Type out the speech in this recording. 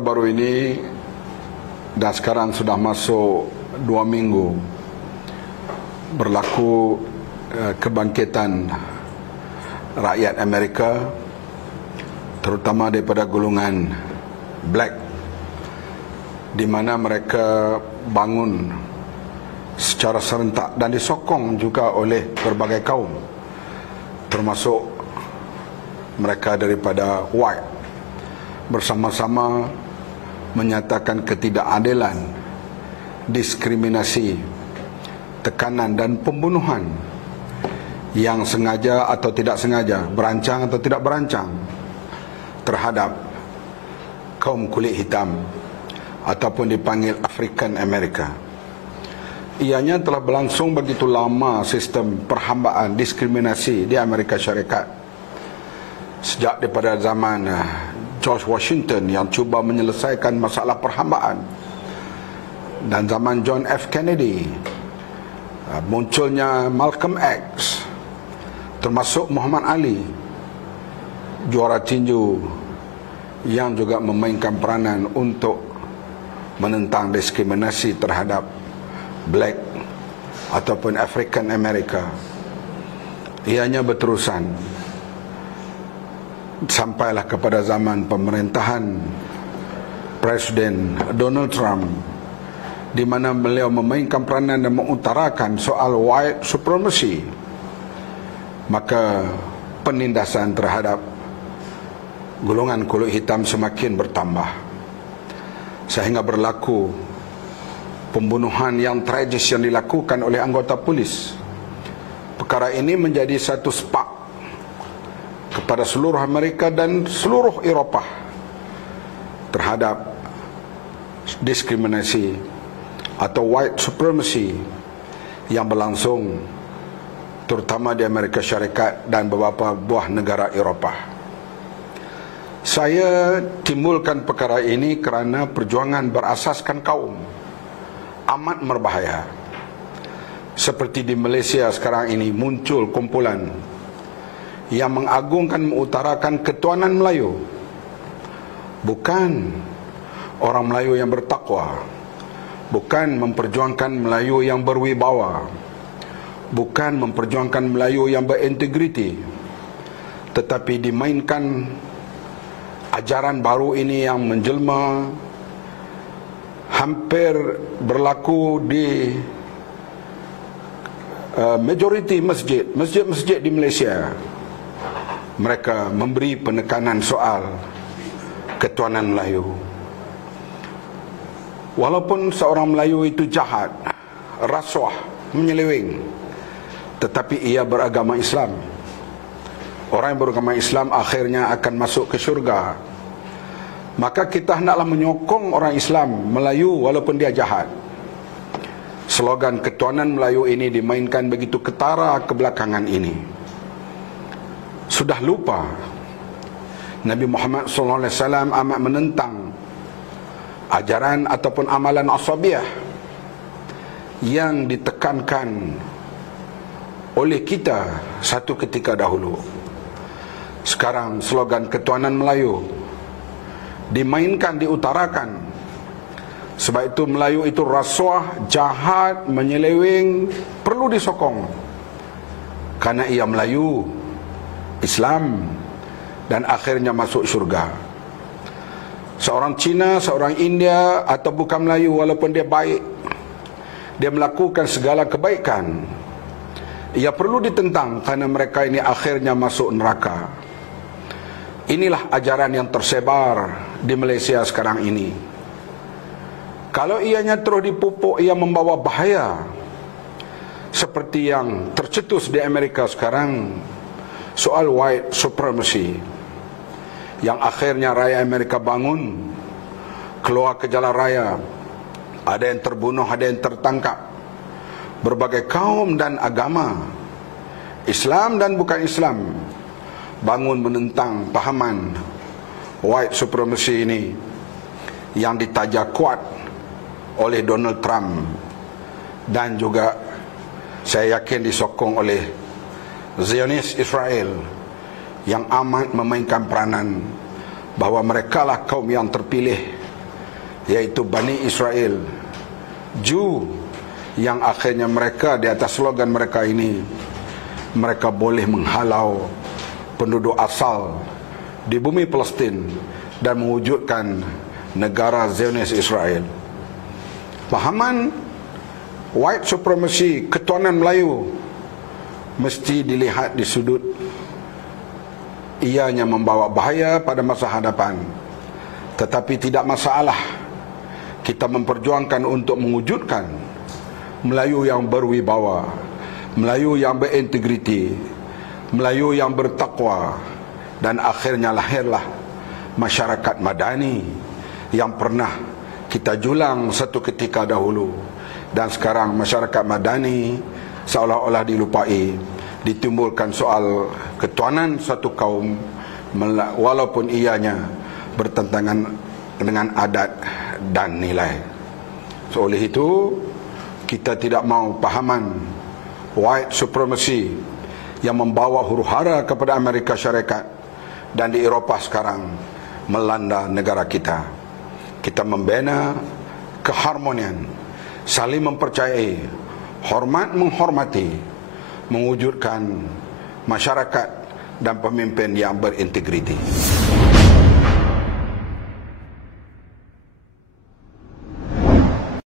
baru-baru ini dan sekarang sudah masuk 2 minggu berlaku kebangkitan rakyat Amerika, terutama daripada golongan black, di mana mereka bangun secara serentak dan disokong juga oleh berbagai kaum, termasuk mereka daripada white, bersama-sama menyatakan ketidakadilan, diskriminasi, tekanan dan pembunuhan yang sengaja atau tidak sengaja, berancang atau tidak berancang terhadap kaum kulit hitam ataupun dipanggil African America. Ianya telah berlangsung begitu lama sistem perhambaan, diskriminasi di Amerika Syarikat, sejak daripada zaman George Washington yang cuba menyelesaikan masalah perhambaan, dan zaman John F. Kennedy, munculnya Malcolm X, termasuk Muhammad Ali, juara tinju yang juga memainkan peranan untuk menentang diskriminasi terhadap black ataupun African America. Ianya berterusan sampailah kepada zaman pemerintahan Presiden Donald Trump, di mana beliau memainkan peranan dan mengutarakan soal white supremacy. Maka penindasan terhadap golongan kulit hitam semakin bertambah, sehingga berlaku pembunuhan yang tragis yang dilakukan oleh anggota polis. Perkara ini menjadi satu spark kepada seluruh Amerika dan seluruh Eropah terhadap diskriminasi atau white supremacy yang berlangsung terutama di Amerika Syarikat dan beberapa buah negara Eropah. Saya timbulkan perkara ini kerana perjuangan berasaskan kaum amat berbahaya. Seperti di Malaysia sekarang ini muncul kumpulan yang mengagungkan, mengutarakan ketuanan Melayu. Bukan orang Melayu yang bertakwa, bukan memperjuangkan Melayu yang berwibawa, bukan memperjuangkan Melayu yang berintegriti, tetapi dimainkan ajaran baru ini yang menjelma, hampir berlaku di majoriti masjid-masjid di Malaysia. Mereka memberi penekanan soal ketuanan Melayu. Walaupun seorang Melayu itu jahat, rasuah, menyeleweng, tetapi ia beragama Islam. Orang yang beragama Islam akhirnya akan masuk ke syurga. Maka kita hendaklah menyokong orang Islam Melayu walaupun dia jahat. Slogan ketuanan Melayu ini dimainkan begitu ketara kebelakangan ini. Sudah lupa Nabi Muhammad SAW amat menentang ajaran ataupun amalan asabiah yang ditekankan oleh kita satu ketika dahulu. Sekarang slogan ketuanan Melayu dimainkan, diutarakan. Sebab itu Melayu itu rasuah, jahat, menyeleweng, perlu disokong. Karena ia Melayu, Islam, dan akhirnya masuk syurga. Seorang Cina, seorang India atau bukan Melayu, walaupun dia baik, dia melakukan segala kebaikan, ia perlu ditentang kerana mereka ini akhirnya masuk neraka. Inilah ajaran yang tersebar di Malaysia sekarang ini. Kalau ianya terus dipupuk, ia membawa bahaya. Seperti yang tercetus di Amerika sekarang, soal white supremacy, yang akhirnya rakyat Amerika bangun, keluar ke jalan raya. Ada yang terbunuh, ada yang tertangkap. Berbagai kaum dan agama, Islam dan bukan Islam, bangun menentang pahaman white supremacy ini yang ditajak kuat oleh Donald Trump, dan juga saya yakin disokong oleh Zionis Israel yang amat memainkan peranan bahawa merekalah kaum yang terpilih yaitu Bani Israel, Jew, yang akhirnya mereka di atas slogan mereka ini, mereka boleh menghalau penduduk asal di bumi Palestin dan mewujudkan negara Zionis Israel. Pahaman white supremacy, ketuanan Melayu, mesti dilihat di sudut ianya membawa bahaya pada masa hadapan. Tetapi tidak masalah kita memperjuangkan untuk mewujudkan Melayu yang berwibawa, Melayu yang berintegriti, Melayu yang bertakwa, dan akhirnya lahirlah masyarakat madani yang pernah kita julang satu ketika dahulu, dan sekarang masyarakat madani seolah-olah dilupai. Ditimbulkan soal ketuanan satu kaum walaupun ianya bertentangan dengan adat dan nilai. So, oleh itu kita tidak mahu pahaman white supremacy yang membawa huru-hara kepada Amerika Syarikat dan di Eropah sekarang melanda negara kita. Kita membina keharmonian, saling mempercayai, hormat menghormati, mewujudkan masyarakat dan pemimpin yang berintegriti.